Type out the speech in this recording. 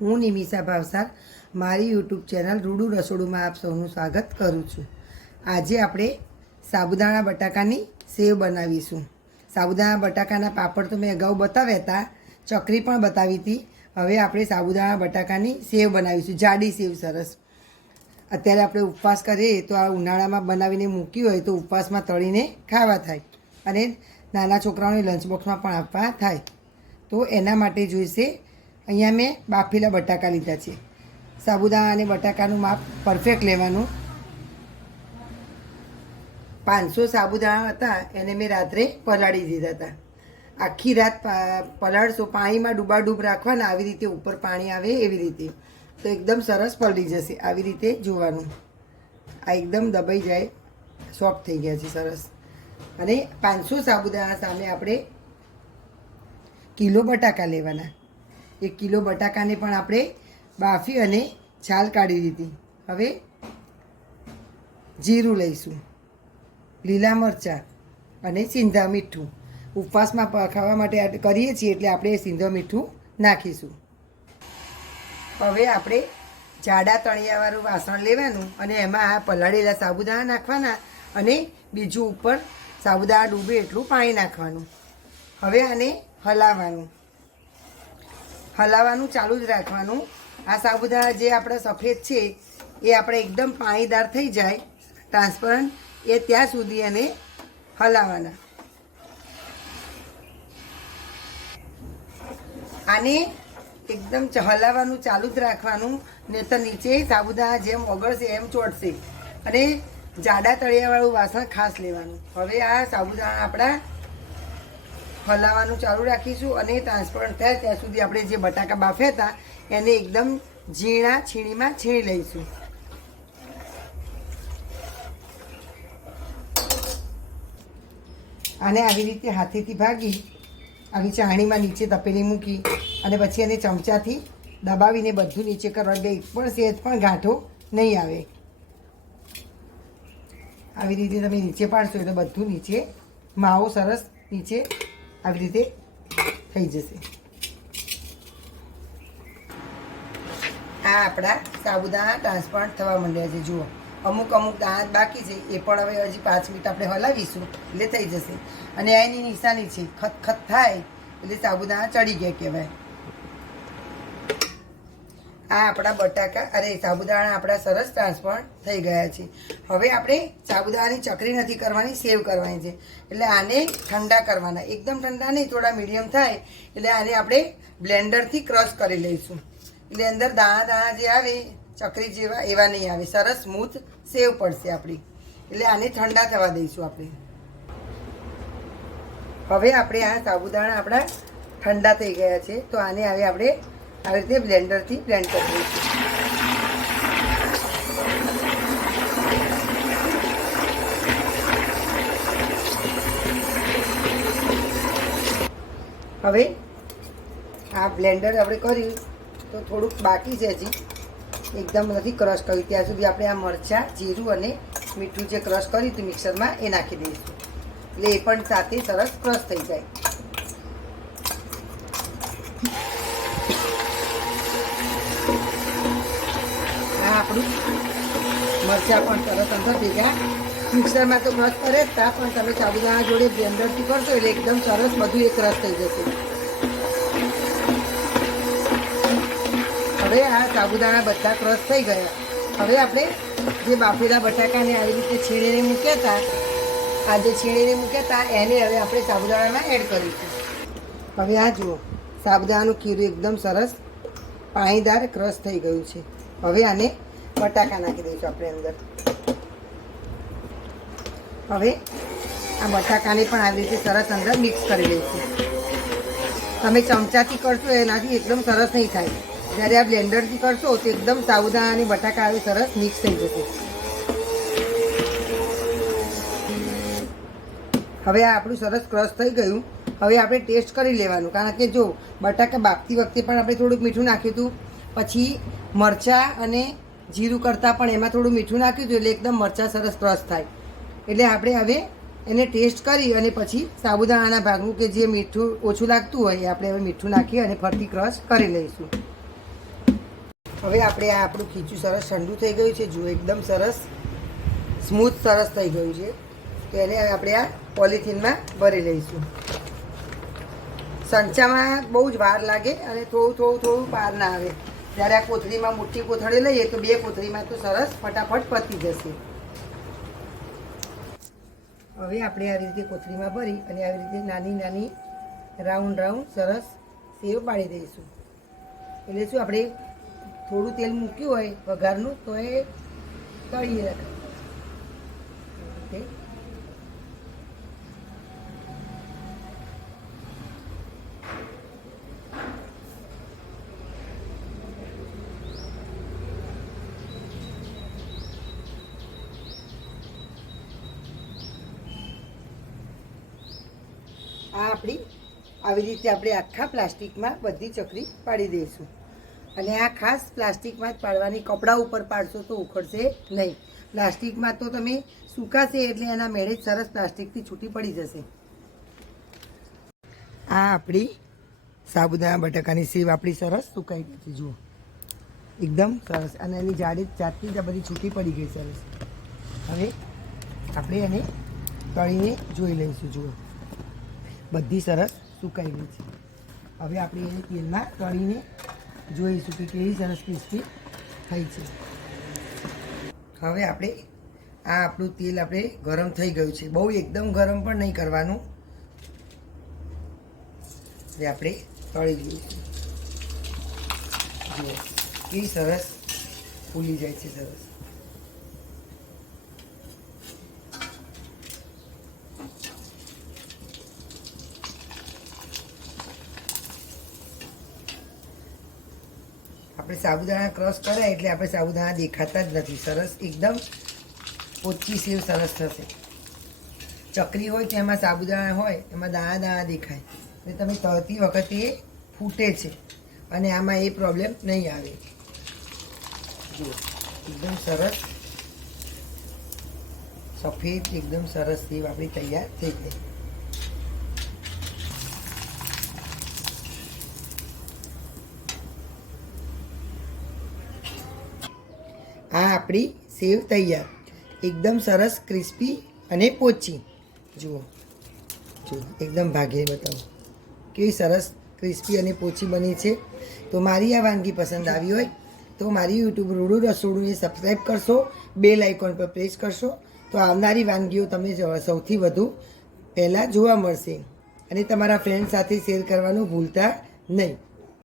હું નિમિષા ભાવસાર, મારી YouTube channel રૂડુ રસોડુંમાં આપ સૌનું સ્વાગત કરું છું. આજે આપણે સાબુદાણા બટાકાની સેવ બનાવીશું. સાબુદાણા બટાકાના પાપડ તો મેં અગાઉ બતાવ્યા હતા, ચકરી પણ બતાવી હતી. હવે આપણે સાબુદાણા બટાકાની સેવ બનાવીશું, જાડી સેવ સરસ. અત્યારે આપણે ઉપવાસ કરીએ તો આ ઉનાળામાં બનાવીને મૂક્યું હોય તો ઉપવાસમાં તળીને ખાવા થાય અને નાના છોકરાઓને લંચ બોક્સમાં પણ આપવા થાય. તો એના માટે જોઈશે અહીંયા મેં બાફેલા બટાકા લીધા છે. સાબુદાણા અને બટાકાનું માપ પરફેક્ટ લેવાનું. પાંચસો સાબુદાણા હતા, એને મેં રાત્રે પલાળી દીધા હતા. આખી રાત પલાળશો, પાણીમાં ડૂબાડૂબ રાખવાના, આવી રીતે ઉપર પાણી આવે એવી રીતે. તો એકદમ સરસ પલળી જશે આવી રીતે જોવાનું. આ એકદમ દબાઈ જાય સોફ્ટ થઈ ગયા છે, સરસ. અને પાંચસો સાબુદાણા સામે આપણે કિલો બટાકા લેવાના. એક કિલો બટાકાને પણ આપણે બાફી અને છાલ કાઢી દીધી. હવે જીરું લઈશું, લીલા મરચાં અને સિંધા મીઠું. ઉપવાસમાં ખાવા માટે કરીએ છીએ એટલે આપણે સિંધો મીઠું નાખીશું. હવે આપણે જાડા તળિયાવાળું વાસણ લેવાનું અને એમાં આ પલાળેલા સાબુદાણા નાખવાના અને બીજું ઉપર સાબુદાણા ડૂબે એટલું પાણી નાખવાનું. હવે આને હલાવવાનું. હલાવવાનું ચાલુ જ રાખવાનું. આ સાબુદાણા જે આપણા સફેદ છે, એ આપણે એકદમ પાણીદાર થઈ જાય, ટ્રાન્સપરન્ટ, એ ત્યાં સુધી એને હલાવવાના. આને એકદમ હલાવવાનું ચાલુ જ રાખવાનું ને તો નીચે સાબુદાણા જેમ ઓગળશે એમ ચોટશે. અને જાડા તળિયાવાળું વાસણ ખાસ લેવાનું. હવે આ સાબુદાણા આપણા હલાવવાનું ચાલુ રાખીશું અને ટ્રાન્સપરન્ટ થાય ત્યાં સુધી આપણે જે બટાકા બાફ્યા હતા, એને એકદમ ઝીણા છીણીમાં છીણી લઈશું. આને આવી રીતે હાથેથી ભાગી, આવી ચાણીમાં નીચે તપેલી મૂકી અને પછી એને ચમચાથી દબાવીને બધું નીચે કરવા દે, એક પણ સેજ પણ ગાંઠો નહીં આવે. આવી રીતે તમે નીચે પાડશો એટલે બધું નીચે, માવો સરસ નીચે આવી રીતે થઈ જશે. આ આપણા સાબુદાણા ટ્રાન્સપ્લાન્ટ થવા માંડ્યા છે. જુઓ, અમુક અમુક દાંત બાકી છે, એ પણ હવે હજી પાંચ મિનિટ આપણે હલાવીશું, એટલે થઈ જશે. અને એની નિશાની છે ખત ખત થાય, એટલે સાબુદાણા ચડી ગયા કહેવાય. આ આપણા બટાકા અરે સાબુદાણા આપણા સરસ ટ્રાન્સફર થઈ ગયા છે. હવે આપણે સાબુદાણાની ચકરી નથી કરવાની, સેવ કરવાની છે. એટલે આને ઠંડા કરવાના. એકદમ ઠંડા નહીં, થોડા મીડિયમ થાય, એટલે આને આપણે બ્લેન્ડરથી ક્રશ કરી લઈશું. એટલે અંદર દાણા દાણા જે આવે, ચકરી જેવા, એવા નહીં આવે. સરસ સ્મૂથ સેવ પડશે આપણી. એટલે આને ઠંડા થવા દઈશું આપણે. હવે આપણે આ સાબુદાણા આપણા ઠંડા થઈ ગયા છે. તો આને હવે આપણે આવી રીતે બ્લેન્ડરથી બ્લેન્ડ કરી દઈશું. હવે આ બ્લેન્ડર આપણે કર્યું તો થોડુંક બાકી છે હજી. એકદમ નથી ક્રશ કર્યું. ત્યાં સુધી આપણે આ મરચાં, જીરું અને મીઠું જે ક્રશ કર્યું હતું મિક્સરમાં એ નાખી દઈશું. એટલે એ પણ સાથે સરસ ક્રશ થઈ જાય. આપણું મરચાં પણ સરસ અંદર ભેગા. મિક્સરમાં તો ક્રશ કરે જ તા, પણ તમે સાબુદાણા જોડે બ્લેન્ડરથી કરશો એટલે એકદમ સરસ બધું એ ક્રશ થઈ જશે. હવે આ સાબુદાણા બધા ક્રશ થઈ ગયા. હવે આપણે જે બાફેલા બટાકાને આવી રીતે છીણીને મૂક્યા હતા આ જે છીણીને મૂક્યા હતા એને હવે આપણે સાબુદાણામાં એડ કરીશું. હવે આ જુઓ સાબુદાણાનું ખીરું એકદમ સરસ પાણીદાર ક્રશ થઈ ગયું છે. હવે આને બટાકા નાખી દઈશું આપણે અંદર. હવે આ બટાકાને પણ આવી રીતે સરસ અંદર મિક્સ કરી લઈશું. તમે ચમચાથી કરશો એનાથી એકદમ સરસ નહીં થાય. જ્યારે આ બ્લેન્ડરથી કરશો તો એકદમ અને બટાકા આવી સરસ મિક્સ થઈ જશે. હવે આ આપણું સરસ ક્રશ થઈ ગયું. હવે આપણે ટેસ્ટ કરી લેવાનું. કારણ કે જો બટાકા બાફતી વખતે પણ આપણે થોડુંક મીઠું નાખ્યું હતું. પછી મરચાં અને જીરું કરતાં પણ એમાં થોડું મીઠું નાખ્યું હતું એટલે એકદમ મરચાં સરસ ક્રશ થાય. એટલે આપણે હવે એને ટેસ્ટ કરી અને પછી સાબુદાણાના ભાગનું કે જે મીઠું ઓછું લાગતું હોય એ આપણે હવે મીઠું નાખી અને ફરતી ક્રશ કરી લઈશું. હવે આપણે આ આપણું ખીચું સરસ ઠંડુ થઈ ગયું છે. જુઓ, એકદમ સરસ સ્મૂથ સરસ થઈ ગયું છે. તો એને આપણે આ પોલિથીનમાં ભરી લઈશું. સંચામાં બહુ જ વાર લાગે અને થોડું થોડું થોડું બહાર ના આવે. જ્યારે આ કોથળીમાં મોટી કોથળી લઈએ તો બે કોથળીમાં તો સરસ ફટાફટ પતી જશે. હવે આપણે આવી રીતે કોથળીમાં ભરી અને આવી રીતે નાની નાની રાઉન્ડ રાઉન્ડ સરસ સેવ પાડી દઈશું. એટલે શું આપણે થોડું તેલ મૂક્યું હોય વઘારનું તો એ તળીએ. રખાય આ આપણી આવી રીતે આપણે આખા પ્લાસ્ટિકમાં બધી ચકરી પાડી દઈશું. અને આ ખાસ પ્લાસ્ટિકમાં જ પાડવાની, કપડાં ઉપર પાડશો તો ઉખડશે નહીં. પ્લાસ્ટિકમાં તો તમે સુકાશે એટલે એના મેળે જ સરસ પ્લાસ્ટિકથી છૂટી પડી જશે. આ આપણી સાબુદાણા બટાકાની સેવ આપણી સરસ સુકાઈ ગઈ છે, જુઓ. એકદમ સરસ. અને એની જાડી જાતની જ બધી છૂટી પડી ગઈ સરસ. હવે આપણે એને તળીને જોઈ લઈશું, જુઓ. બધી સરસ સુકાઈ ગઈ છે. હવે આપણે એને તેલમાં તળીને જોઈશું કે કેવી સરસ ક્રિસ્પી થઈ છે. હવે આપણે આ આપણું તેલ આપણે ગરમ થઈ ગયું છે. બહુ એકદમ ગરમ પણ નહીં કરવાનું. હવે આપણે તળી જોઈશું જુઓ, કેવી સરસ ફૂલી જાય છે સરસ. આપણે સાબુદાણા ક્રશ કર્યા એટલે આપણે સાબુદાણા દેખાતા જ નથી. સરસ એકદમ ઓછી સેવ સરસ થશે. ચકરી હોય તો એમાં સાબુદાણા હોય, એમાં દાણા દાણા દેખાય. એટલે તમે તળતી વખતે એ ફૂટે છે અને આમાં એ પ્રોબ્લેમ નહીં આવે. જુઓ, એકદમ સરસ. સફેદ, એકદમ સરસ સેવ આપણી તૈયાર થઈ ગઈ આ આપણી સેવ તૈયાર. એકદમ સરસ, ક્રિસ્પી અને પોચી. જુઓ. જુઓ, એકદમ ભાગે, બતાવો. કેવી સરસ, ક્રિસ્પી અને પોચી બની છે. તો મારી આ વાનગી પસંદ આવી હોય તો મારી યુટ્યુબ રૂડું રસોડુંને સબસ્ક્રાઈબ કરશો, બેલ આઇકોન પર પ્રેસ કરશો. તો આવનારી વાનગીઓ તમને સૌથી વધુ પહેલાં જોવા મળશે. અને તમારા ફ્રેન્ડ સાથે શેર કરવાનું ભૂલતા નહીં.